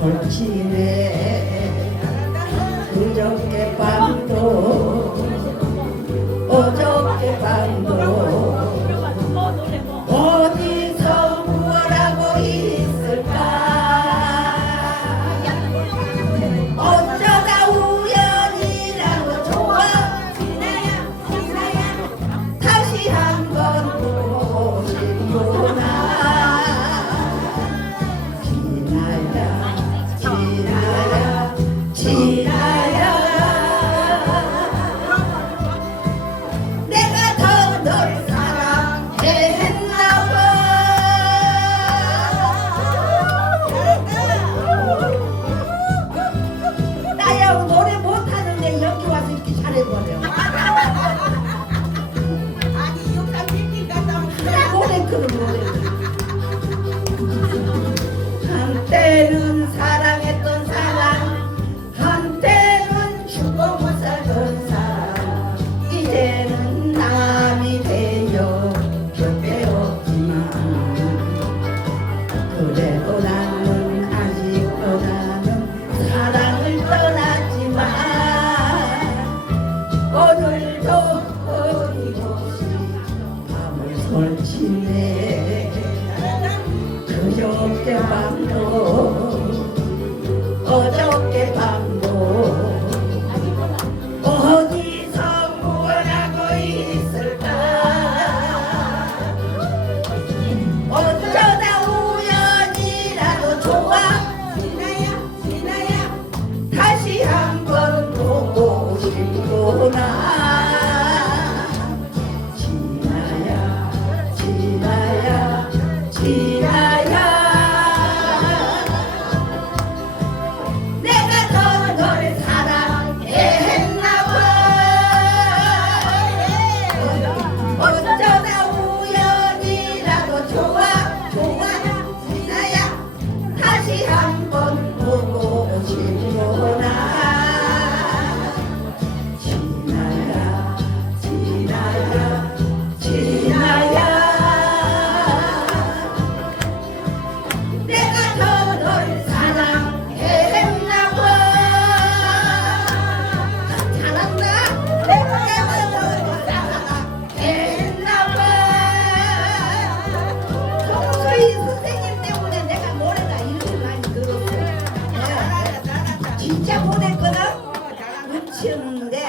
설치네 보내버려. 아니 육삼 빌딩 갔다 오면 그냥 모래크를 모래. 한때는 사랑했던 사람, 한때는 죽어못 살던 사람, 이제는 남이 되어 곁에 없지만 그래도 나는. 돌침에 그저께 밤도 어저께 밤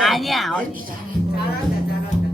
아니야. 잘한다, 잘한다.